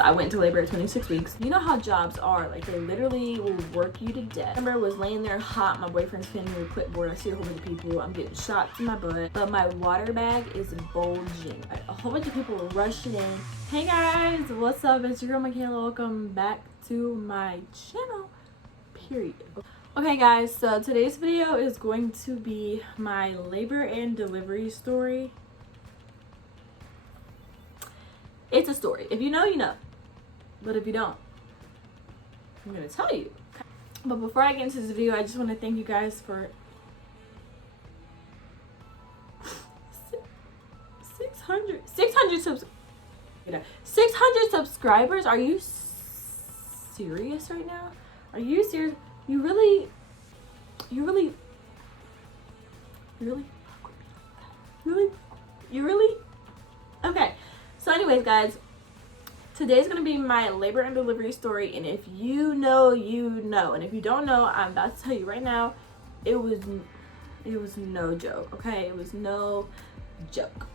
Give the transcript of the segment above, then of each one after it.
I went into labor at 26 weeks. You know how jobs are, like they literally will work you to death. I remember I was laying there hot, my boyfriend's filming me with a clipboard, I see a whole bunch of people, I'm getting shots in my butt, but my water bag is bulging. A whole bunch of people were rushing in. Hey guys, what's up? It's your girl Michaela. Welcome back to my channel, period. Okay guys, so today's video is going to be my labor and delivery story. It's a story. If you know, you know. But if you don't, I'm gonna tell you. But before I get into this video, I just want to thank you guys for 600 subscribers. Are you serious right now? Are you serious? You really okay. So anyways guys, today's gonna be my labor and delivery story, and if you know, you know, and if you don't know, I'm about to tell you right now, it was no joke. Okay, it was no joke.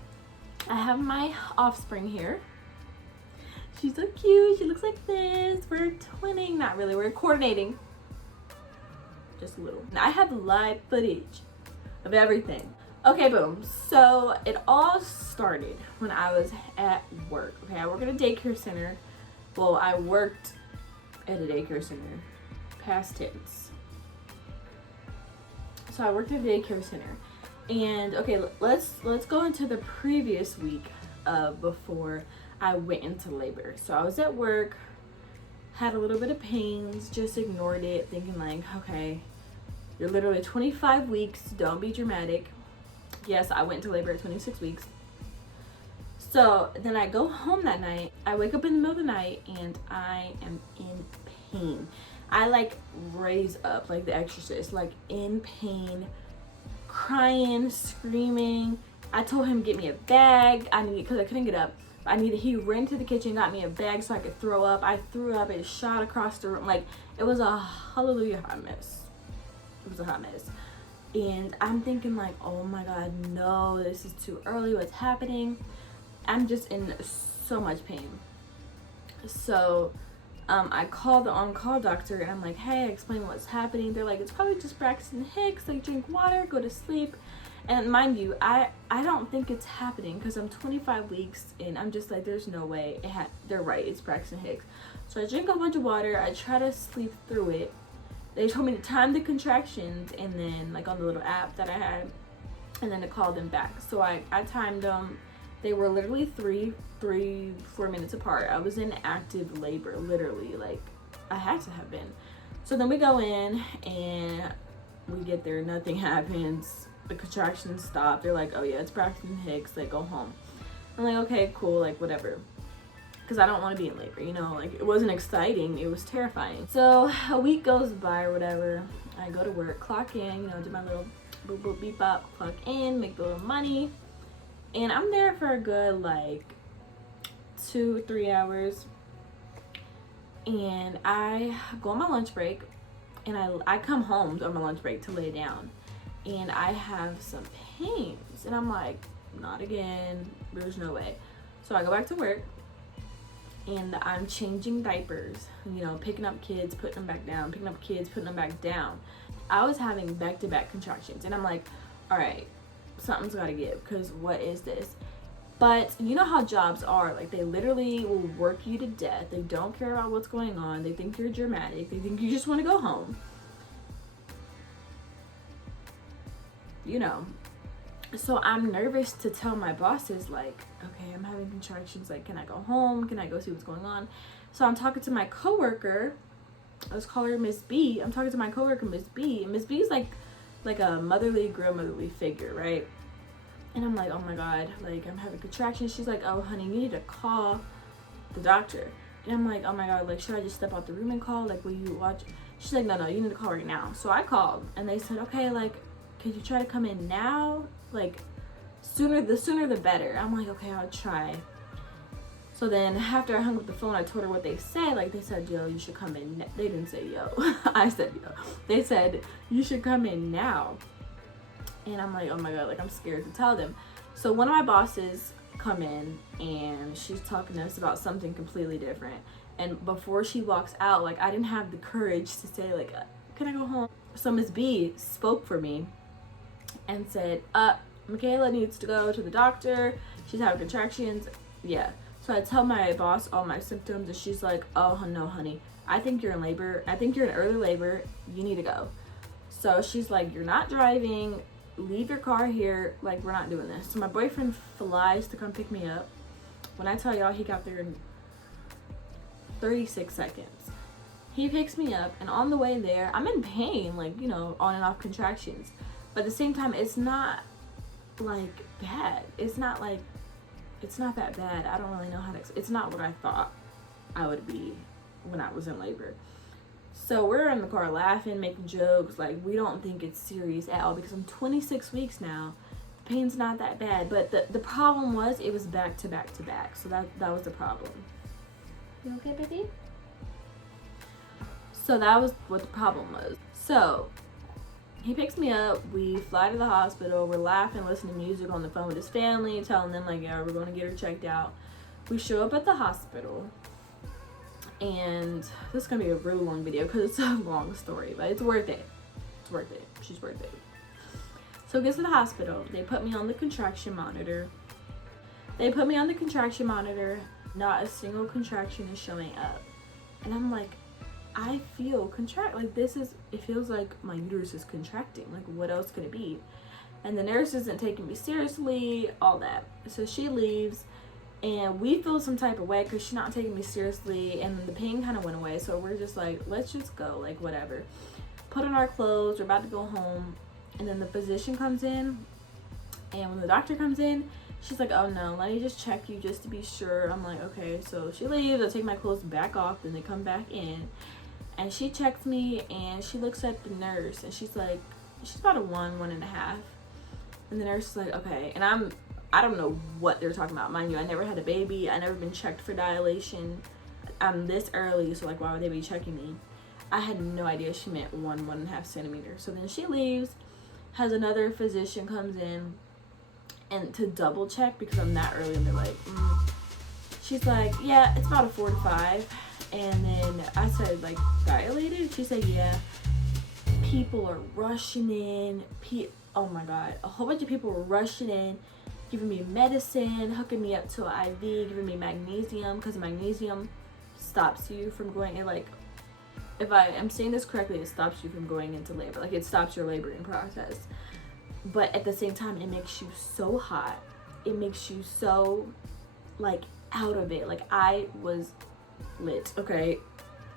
I have my offspring here. She's so cute. She looks like this. We're twinning. Not really, we're coordinating just a little. I have live footage of everything. Okay, boom. So it all started when I was at work. Okay, I work at a daycare center. Well, I worked at a daycare center, past tense. So I worked at a daycare center, and okay, let's go into the previous week before I went into labor. So I was at work, had a little bit of pains, just ignored it, thinking like, okay, you're literally 25 weeks. Don't be dramatic. Yes, I went into labor at 26 weeks. So then I go home that night. I wake up in the middle of the night and I am in pain. I like raise up like The Exorcist, like in pain, crying, screaming. I told him get me a bag. Because I couldn't get up. He ran to the kitchen, got me a bag so I could throw up. I threw up. It shot across the room. Like, it was a hallelujah hot mess. It was a hot mess. And I'm thinking like, oh my God, no, this is too early. What's happening? I'm just in so much pain. So I called the on-call doctor and I'm like, hey, I explain what's happening. They're like, it's probably just Braxton Hicks. Like, drink water, go to sleep. And mind you, I don't think it's happening because I'm 25 weeks and I'm just like, there's no way. They're right, it's Braxton Hicks. So I drink a bunch of water. I try to sleep through it. They told me to time the contractions, and then like on the little app that I had, and then to call them back. So I timed them. They were literally 4 minutes apart. I was in active labor, literally, like I had to have been. So then we go in and we get there, nothing happens. The contractions stop. They're like, oh yeah, it's Braxton Hicks, like go home. I'm like, okay, cool, like whatever. Because I don't want to be in labor, you know, like it wasn't exciting, it was terrifying. So a week goes by or whatever. I go to work, clock in, you know, do my little boop boop beep bop, clock in, make the little money. And I'm there for a good like 2-3 hours. And I go on my lunch break, and I come home on my lunch break to lay down. And I have some pains. And I'm like, not again, there's no way. So I go back to work. And I'm changing diapers, you know, picking up kids, putting them back down, picking up kids, putting them back down. I was having back-to-back contractions, and I'm like, all right, something's got to give, because what is this? But you know how jobs are, like they literally will work you to death. They don't care about what's going on. They think you're dramatic. They think you just want to go home. You know. So I'm nervous to tell my bosses like, okay, I'm having contractions, like can I go home, can I go see what's going on? So I'm talking to my coworker, let's call her Miss B. I'm talking to my coworker Miss B, and Miss B is like a motherly grandmotherly figure, right? And I'm like, oh my God, like I'm having contractions. She's like, oh honey, you need to call the doctor. And I'm like, oh my God, like should I just step out the room and call, like will you watch? She's like, no, you need to call right now. So I called, and they said, okay, like could you try to come in now? Like the sooner the better. I'm like, okay, I'll try. So then after I hung up the phone, I told her what they said. Like they said, yo, you should come in. They didn't say yo. I said yo. They said you should come in now. And I'm like, oh my God, like I'm scared to tell them. So one of my bosses come in and she's talking to us about something completely different. And before she walks out, like, I didn't have the courage to say, like, can I go home? So Miss B spoke for me and said, Michaela needs to go to the doctor. She's having contractions. Yeah. So I tell my boss all my symptoms, and she's like, oh, no, honey. I think you're in labor. I think you're in early labor. You need to go. So she's like, you're not driving. Leave your car here. Like, we're not doing this. So my boyfriend flies to come pick me up. When I tell y'all, he got there in 36 seconds. He picks me up, and on the way there, I'm in pain, like, you know, on and off contractions. But at the same time, it's not, like, bad. It's not that bad. I don't really know how to explain. It's not what I thought I would be when I was in labor. So we're in the car laughing, making jokes, like, we don't think it's serious at all because I'm 26 weeks now. The pain's not that bad, but the problem was it was back to back to back. So that was the problem. You okay, baby? So that was what the problem was. So he picks me up, we fly to the hospital, we're laughing, listening to music on the phone with his family, telling them, like, yeah, we're going to get her checked out. We show up at the hospital, and this is going to be a really long video because it's a long story, but it's worth it. It's worth it. She's worth it. So it gets to the hospital. They put me on the contraction monitor. Not a single contraction is showing up. And I'm like, I feel it feels like my uterus is contracting. Like, what else could it be? And the nurse isn't taking me seriously, all that. So she leaves, and we feel some type of way because she's not taking me seriously, and the pain kind of went away. So we're just like, let's just go, like, whatever. Put on our clothes, we're about to go home, and then the physician comes in, and when the doctor comes in, she's like, oh no, let me just check you just to be sure. I'm like, okay. So she leaves, I take my clothes back off, then they come back in, and she checks me, and she looks at the nurse, and she's like, she's about a 1.5. And the nurse is like, okay. And I don't know what they're talking about. Mind you, I never had a baby. I never been checked for dilation. I'm this early, so, like, why would they be checking me? I had no idea she meant 1.5 centimeters. So then she leaves, has another physician comes in, and to double check because I'm that early, and they're like, she's like, yeah, it's about a 4 to 5. And then I said, like, dilated? She said, yeah. People are rushing in. Oh my God, a whole bunch of people were rushing in, giving me medicine, hooking me up to an IV, giving me magnesium, because magnesium stops you from going in, like, if I am saying this correctly, it stops you from going into labor. Like, it stops your laboring process. But at the same time, it makes you so hot. It makes you so, like, out of it. Like, I was lit, okay?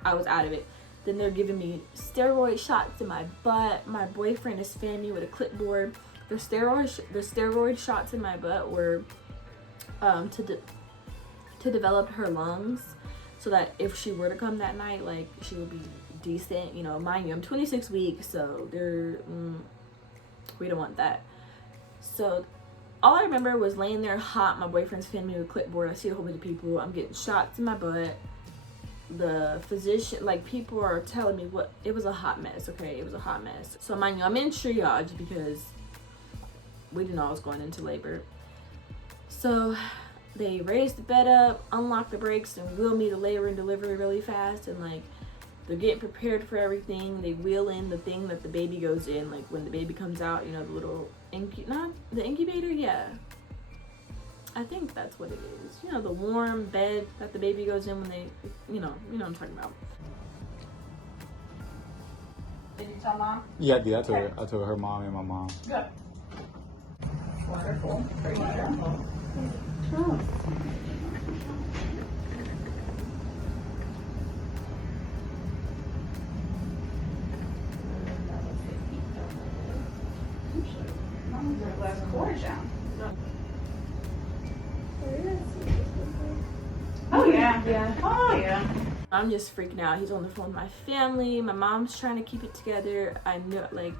I was out of it. Then they're giving me steroid shots in my butt. My boyfriend is fanning me with a clipboard. The steroid shots in my butt were to develop her lungs, so that if she were to come that night, like, she would be decent. You know, mind you, I'm 26 weeks, so we don't want that. So all I remember was laying there hot. My boyfriend's fanning me with a clipboard. I see a whole bunch of people. I'm getting shots in my butt. The physician, like, people are telling me what, it was a hot mess, okay? It was a hot mess. So mind you, I'm in triage because we didn't know I was going into labor. So they raised the bed up, unlocked the brakes, and wheel me to labor and delivery really fast. And, like, they're getting prepared for everything. They wheel in the thing that the baby goes in, like, when the baby comes out, you know, the little not the incubator, yeah. I think that's what it is. You know, the warm bed that the baby goes in when they, you know what I'm talking about. Did you tell mom? Yeah, I did. I told her mom and my mom. Good. Wonderful. Very careful. Oh. Less cord down. Oh yeah. Yeah. Oh yeah. I'm just freaking out. He's on the phone with my family. My mom's trying to keep it together. I know, like,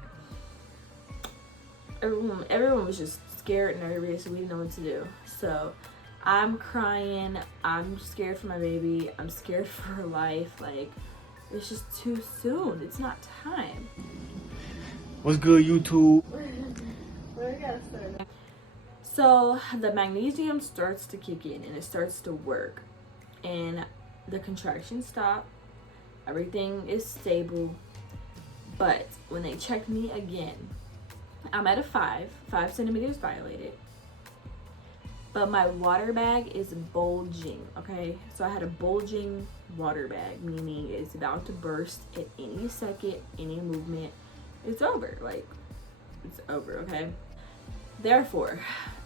everyone was just scared and nervous. We didn't know what to do. So I'm crying. I'm scared for my baby. I'm scared for her life. Like, it's just too soon. It's not time. What's good, YouTube? So So the magnesium starts to kick in and it starts to work, and the contractions stop. Everything is stable. But when they checked me again, I'm at a 5 centimeters dilated. But my water bag is bulging, okay? So I had a bulging water bag, meaning it's about to burst at any second, any movement. It's over, like, it's over, okay? Therefore,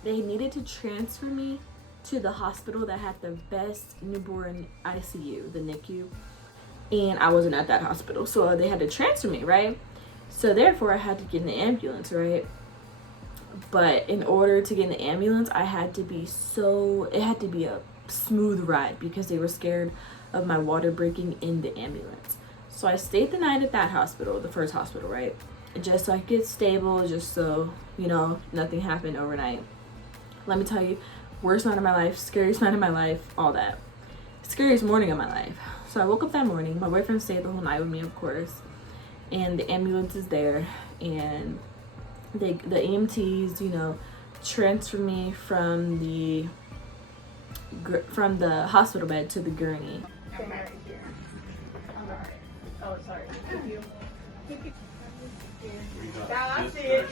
they needed to transfer me to the hospital that had the best newborn ICU, the Nicu. And I wasn't at that hospital, so they had to transfer me, right? So therefore, I had to get in the ambulance, right? But in order to get in the ambulance, it had to be a smooth ride because they were scared of my water breaking in the ambulance. So I stayed the night at that hospital, the first hospital, right? Just so I could get stable, just so, you know, nothing happened overnight. Let me tell you, worst night of my life, scariest night of my life, all that. Scariest morning of my life. So I woke up that morning. My boyfriend stayed the whole night with me, of course. And the ambulance is there. And the EMTs, you know, transfer me from the hospital bed to the gurney. I'm right here. I'm alright. Oh, sorry. You. Now I see it.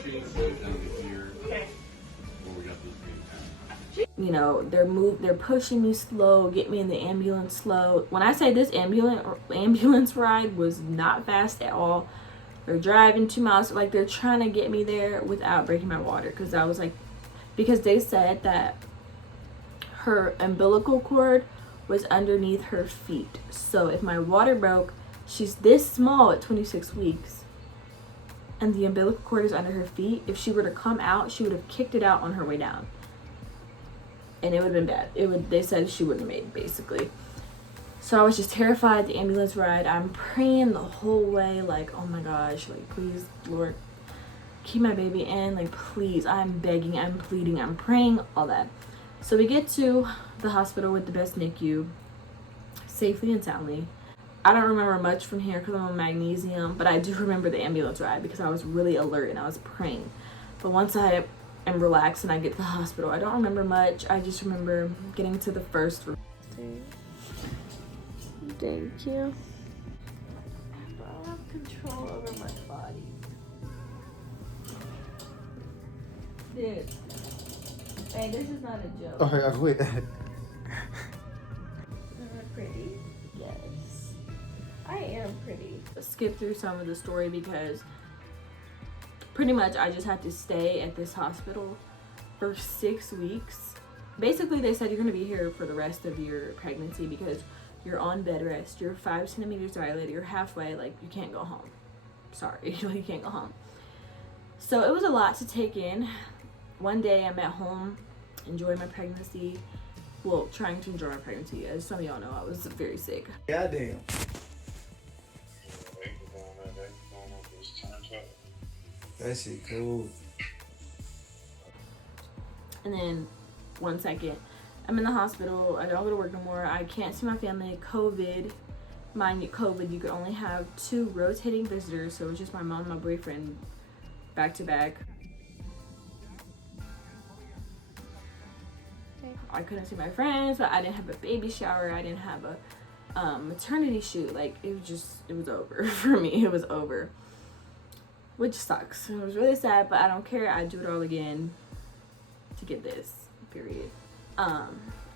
Okay. You know, they're pushing me slow, get me in the ambulance slow. When I say this ambulance ride was not fast at all. They're driving 2 miles, like they're trying to get me there without breaking my water, because they said that her umbilical cord was underneath her feet. So if my water broke, she's this small at 26 weeks and the umbilical cord is under her feet. If she were to come out, she would have kicked it out on her way down. And it would have been bad. They said she wouldn't have made it, basically. So I was just terrified, the ambulance ride. I'm praying the whole way, like, oh my gosh, like, please, Lord, keep my baby in, like, please. I'm begging, I'm pleading, I'm praying, all that. So we get to the hospital with the best NICU, safely and soundly. I don't remember much from here because I'm on magnesium, but I do remember the ambulance ride because I was really alert and I was praying. But once I am relaxed and I get to the hospital, I don't remember much. I just remember getting to the first room. Thank you. I don't have control over my body. Dude. Hey, this is not a joke. Okay, I quit. Am I pretty? Yes. I am pretty. Skip through some of the story because pretty much I just had to stay at this hospital for 6 weeks. Basically, they said you're going to be here for the rest of your pregnancy because you're on bed rest, you're 5 centimeters dilated, you're halfway, like, you can't go home. Sorry, you can't go home. So it was a lot to take in. One day I'm at home, enjoying my pregnancy. Well, trying to enjoy my pregnancy. As some of y'all know, I was very sick. Goddamn. That shit cool. And then, 1 second. I'm in the hospital. I don't go to work no more. I can't see my family. COVID. Mind you, COVID, you could only have 2 rotating visitors. So it was just my mom and my boyfriend back to back. I couldn't see my friends. I didn't have a baby shower. I didn't have a maternity shoot. Like, it was over for me. It was over. Which sucks. It was really sad, but I don't care. I'd do it all again to get this, period. I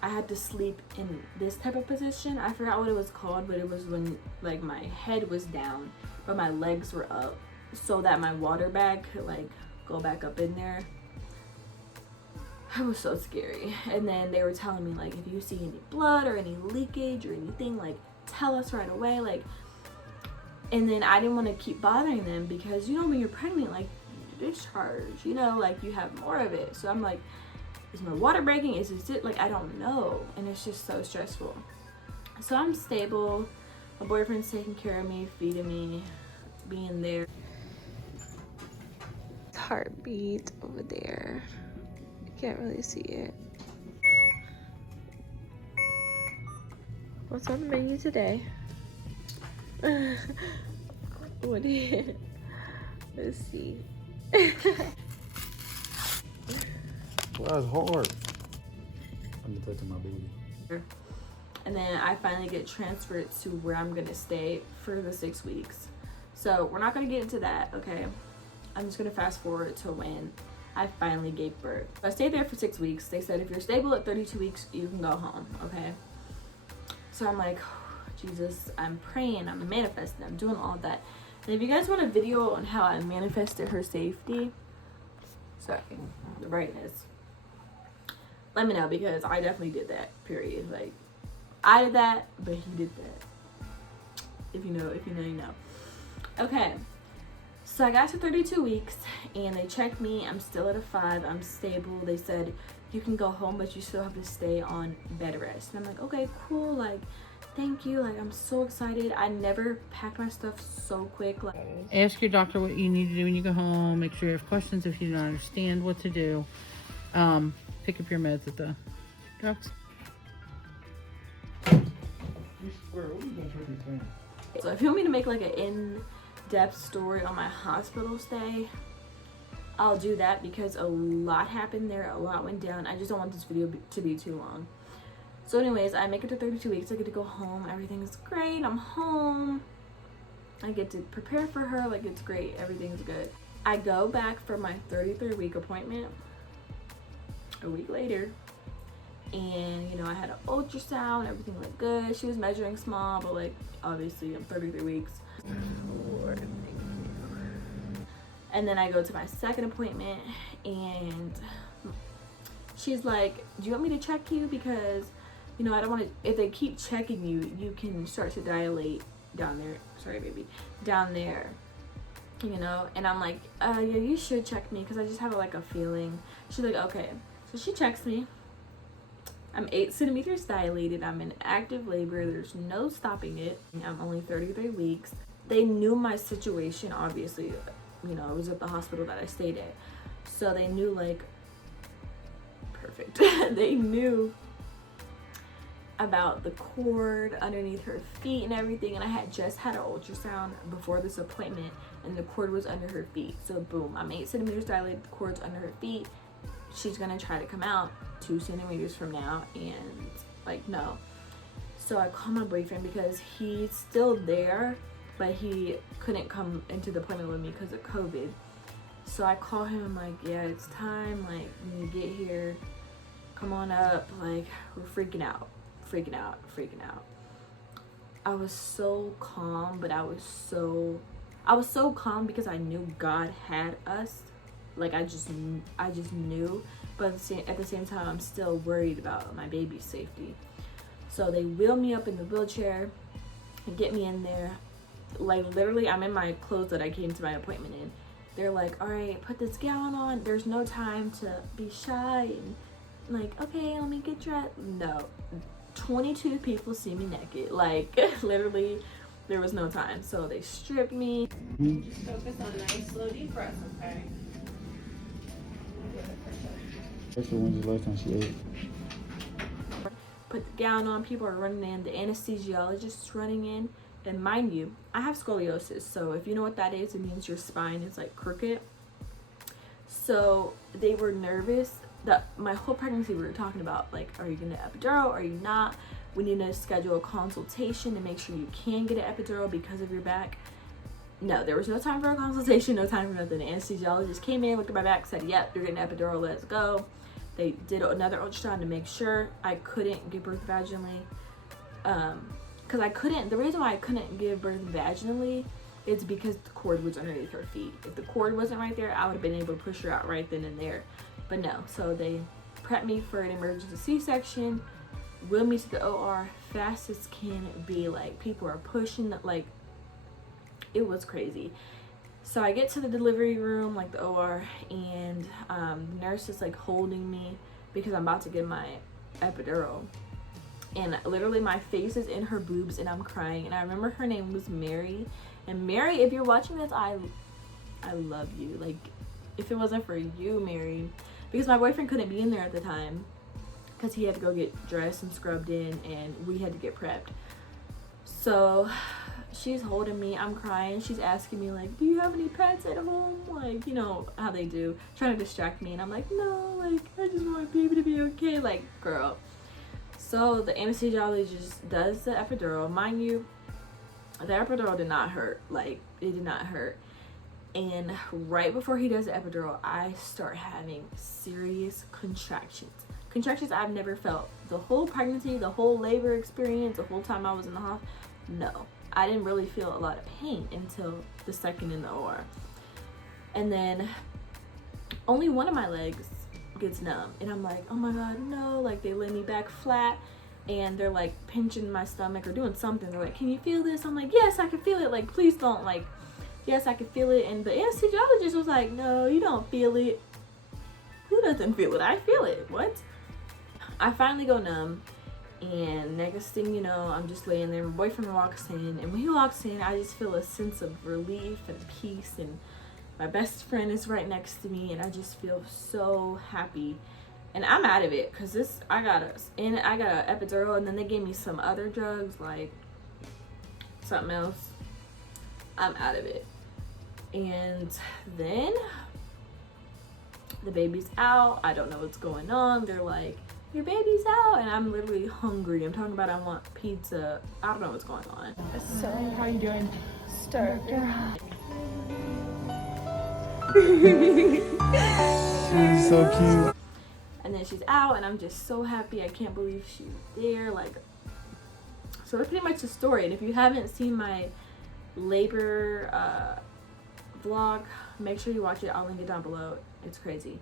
had to sleep in this type of position. I forgot what it was called, but it was when, like, my head was down, but my legs were up so that my water bag could, like, go back up in there. It was so scary. And then they were telling me, like, if you see any blood or any leakage or anything, like, tell us right away, like. And then I didn't want to keep bothering them because, you know, when you're pregnant, like, you discharge, you know, like, you have more of it. So I'm like, is my water breaking? Is this it? Like, I don't know. And it's just so stressful. So I'm stable. My boyfriend's taking care of me, feeding me, being there. Heartbeat over there. You can't really see it. What's on the menu today? What is it? Let's see. Well, that's hard. I'm touching my baby. And then I finally get transferred to where I'm gonna stay for the 6 weeks. So we're not gonna get into that, okay? I'm just gonna fast forward to when I finally gave birth. I stayed there for 6 weeks. They said if you're stable at 32 weeks, you can go home, okay? So I'm like, oh, Jesus, I'm praying, I'm manifesting, I'm doing all that. And if you guys want a video on how I manifested her safety, sorry, the brightness, let me know, because I definitely did that, period. Like, I did that, but he did that. If you know, you know. Okay, so I got to 32 weeks and they checked me. I'm still at a 5. I'm stable. They said you can go home, but you still have to stay on bed rest. And I'm like, okay, cool. Like, thank you. Like, I'm so excited. I never packed my stuff so quick. Like, Ask your doctor what you need to do when you go home. Make sure you have questions if you don't understand what to do. Pick up your meds at the drugs. so if you want me to make like an in-depth story on my hospital stay, I'll do that, because a lot happened there. A lot went down. I just don't want this video to be too long. So anyways, I make it to 32 weeks. I get to go home. Everything is great. I'm home. I get to prepare for her. Like, it's great. Everything's good. I go back for my 33rd week appointment a week later. And, you know, I had an ultrasound. Everything looked good. She was measuring small, but, like, obviously I'm 33 weeks. Lord, thank you. And then I go to my second appointment, and she's like, do you want me to check you? Because, you know, I don't want to, if they keep checking you, you can start to dilate down there. Sorry, baby. Down there, you know? And I'm like, yeah, you should check me, because I just have, like, a feeling. She's like, okay. So she checks me. I'm 8 centimeters dilated. I'm in active labor. There's no stopping it. I'm only 33 weeks. They knew my situation, obviously. You know, I was at the hospital that I stayed at. So they knew, like, perfect. They knew about the cord underneath her feet and everything. And I had just had an ultrasound before this appointment, and the cord was under her feet. So boom, I'm 8 centimeters dilated. The cord's under her feet. She's gonna try to come out 2 centimeters from now, and like, no. So I call my boyfriend, because he's still there, but he couldn't come into the appointment with me because of COVID. So I call him. I'm like, yeah, it's time. Like, when you get here, come on up. Like, we're freaking out. I was so calm, but I was so calm because I knew God had us. Like, I just knew. But at the same time, I'm still worried about my baby's safety. So they wheel me up in the wheelchair and get me in there. Like, literally, I'm in my clothes that I came to my appointment in. They're like, all right, put this gown on. There's no time to be shy. And like, okay, let me get dressed. No. 22 people see me naked. Like, literally, there was no time. So they stripped me. Just focus on nice, slow, deep breaths, okay? That's the when's the last time she ate? Put the gown on. People are running in. The anesthesiologist is running in. And mind you, I have scoliosis. So if you know what that is, it means your spine is like crooked. So they were nervous. That my whole pregnancy we were talking about, like, are you gonna epidural? Are you not? We need to schedule a consultation to make sure you can get an epidural because of your back. No, there was no time for a consultation, no time for nothing. The anesthesiologist came in, looked at my back, said, yep, you're getting an epidural, let's go. They did another ultrasound to make sure. I couldn't give birth vaginally. Because the reason why I couldn't give birth vaginally is because the cord was underneath her feet. If the cord wasn't right there, I would have been able to push her out right then and there. But no, so they prepped me for an emergency C-section, wheeled me to the OR fast as can be. Like, people are pushing, like, it was crazy. So I get to the delivery room, like the OR, and the nurse is like holding me because I'm about to get my epidural. And literally my face is in her boobs and I'm crying. And I remember her name was Mary. And Mary, if you're watching this, I love you. Like, if it wasn't for you, Mary, because my boyfriend couldn't be in there at the time because he had to go get dressed and scrubbed in, and we had to get prepped. So she's holding me, I'm crying, she's asking me like, do you have any pets at home? Like, you know how they do, trying to distract me, and I'm like, no, like, I just want baby to be okay. Like, girl. So the anesthesiologist does the epidural. Mind you, the epidural did not hurt. Like, it did not hurt. And right before he does the epidural, I start having serious contractions. Contractions I've never felt. The whole pregnancy, the whole labor experience, the whole time I was in the hospital, no. I didn't really feel a lot of pain until the second in the OR. And then only one of my legs gets numb. And I'm like, oh my God, no. Like, they lay me back flat and they're like pinching my stomach or doing something. They're like, can you feel this? I'm like, yes, I can feel it. Like, please don't. Like, yes, I can feel it. And the anesthesiologist was like, no, you don't feel it. Who doesn't feel it? I feel it. What? I finally go numb. And next thing you know, I'm just laying there. My boyfriend walks in. And when he walks in, I just feel a sense of relief and peace. And my best friend is right next to me. And I just feel so happy. And I'm out of it. Because I got an epidural. And then they gave me some other drugs. Like something else. I'm out of it. And then the baby's out. I don't know what's going on. They're like, your baby's out. And I'm literally hungry. I'm talking about I want pizza. I don't know what's going on. So, how you doing? Start. She's so cute. And then she's out and I'm just so happy. I can't believe she's there. Like, so that's pretty much the story. And if you haven't seen my labor vlog, make sure you watch it. I'll link it down below. It's crazy.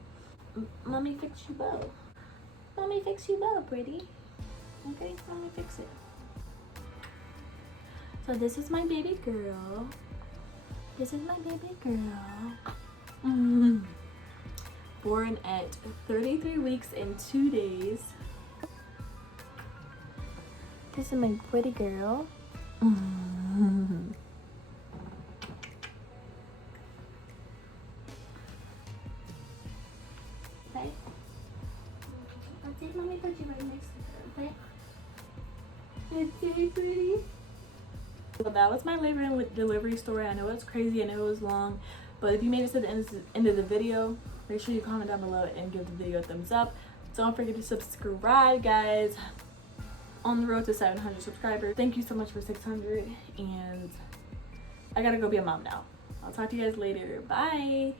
Mommy fix you bow. Mommy fix you bow, pretty. Okay, mommy fix it. So this is my baby girl. This is my baby girl. Born at 33 weeks and 2 days. This is my pretty girl. Okay. I'll take mommy put you right next to her, okay? It's very pretty. So that was my labor and delivery story. I know it's crazy, I know it was long, but if you made it to the end of the video, make sure you comment down below and give the video a thumbs up. Don't forget to subscribe, guys. On the road to 700 subscribers. Thank you so much for 600, and I gotta go be a mom now. I'll talk to you guys later. Bye.